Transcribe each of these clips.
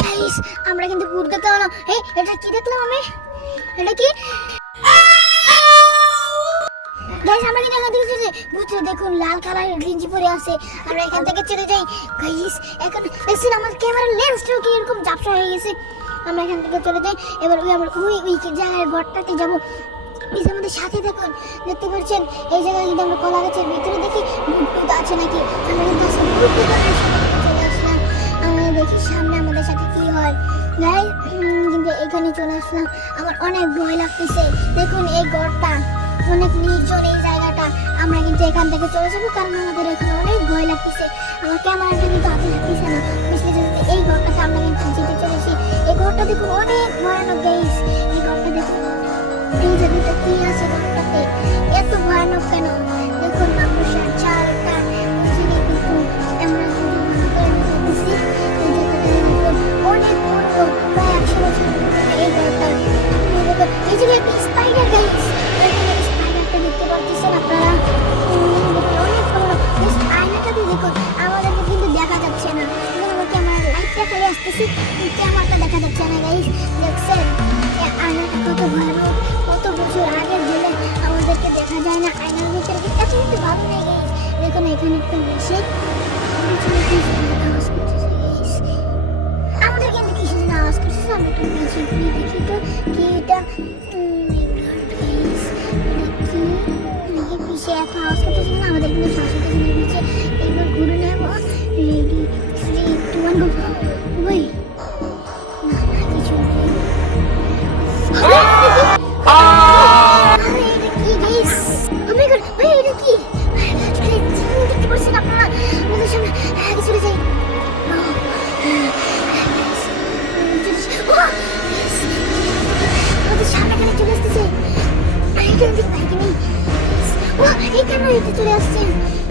Guys আমরা কিন্তু ভূত দেখলাম না। এই এটা কি দেখলাম আমি? এটা কি গাইস? আমরা কিন্তু এখান থেকে চলে যাই। ভূত দেখুন লাল কালারের গেঞ্জি পরে আছে। আমরা এখান থেকে চলে যাই গাইস। এখন দেখছেন আমার ক্যামেরার লেন্সটাও কি এরকম ঝাপসা হয়ে গেছে। আমরা এখান থেকে চলে যাই। এবার আমরা ওই জায়গায় ঘরটাতে যাবো। প্লিজ আমাদের সাথে দেখুন। দেখতে পাচ্ছেন এই জায়গায় কিন্তু আমরা কলা গাছের ভিতরে দেখি ভূত আছে নাকি। আমরা কিন্তু আজকে ভূত দেখার সাথে চলে আসলাম। আমরা দেখি সামনে আমাদের সাথে কি হয়। গাইস কিন্তু এখানে চলে আসলাম। আমার অনেক ভয় লাগতেছে। দেখুন এই ঘরটা অনেক নির্জন এই জায়গাটা। আমরা কিন্তু এখান থেকে চলে যাবো কারণ আমাদের এখানে অনেক ভয় লাগতেছে। আমার ক্যামেরাটা কিন্তু হাতে লাগতেছে না। এই ঘরটাতে আমরা কিন্তু যেতে চলেছি। এই ঘরটা দেখুন অনেক ভয়ানক গাইস। এই ঘরটা দেখুন, এই জায়গাটা কি আছে ঘরটাতে, এত ভয়ানক কেন? দেখুন মানুষের চালটা জিনিস কিন্তু আমরা কিন্তু মনে করে নিতেছি। এই জায়গাটা দেখুন অনেক পুরনো, প্রায় 100 বছর এই ঘরটা। দেখুন এই জায়গায় একটা স্পাইডার গাইস। এখানে স্পাইডারটা দেখতে পাচ্ছেন আপনারা। দেখুন অনেক পুরনো। আয়নাটাতে দেখুন আমাদেরকে কিন্তু দেখা যাচ্ছে না। আমার ক্যামেরার লাইটটা খালি আসতেছি, ক্যামেরাটা দেখা যাচ্ছে না গাইস। দেখছেন আয়নাটা কত ভয়ানক, কত বছর আগের গেলে আমাদেরকে দেখা যায় না। আয়নার ভিতরে এত কিন্তু ভালো নেই গাইস। দেখুন এখানে একটা মেশিন আওয়াজ করতেছে গাইস। আমাদের কিন্তু কিছু যেন আওয়াজ করতেছে। আমরা একটু মেশিন খুলে দেখি তো কি এটা। পিছিয়ে এত আওয়াজ করতেছে না, আমাদের কিন্তু শ্বাস হতেছে না নিচে। এবার ঘুরে নেব। রেডি 3 2 1 গো। ওই না না কিছু নেই। এটা কি গাইস? ও মাই গড ভাই এটা কি? দেখতে পাচ্ছেন আপনারা? আমাদের সামনে আগে চলে যাই। আমাদের সামনে এখানে চলে আসতেছে। এখানে দেখতে পাই কিনি। ও এখানে এটা চলে আসছে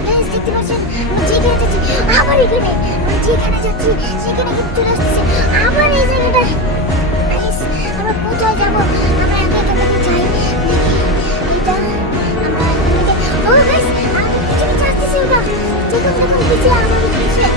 গাইস। দেখতে পাচ্ছেন আমরা যেখানে যাচ্ছি আবার এখানে, আমরা যেখানে যাচ্ছি সেখানে কিন্তু চলে আসতেছে আবার এই জায়গাটা। গাইস আমরা কোথায় যাব? আমরা এখান থেকে যাই দেখি এটা। আমরা এখান থেকে ও গাইস আমাদের পিছনে আসতেছে ওটা। দেখুন দেখুন পিছনে আমাদের পিছনে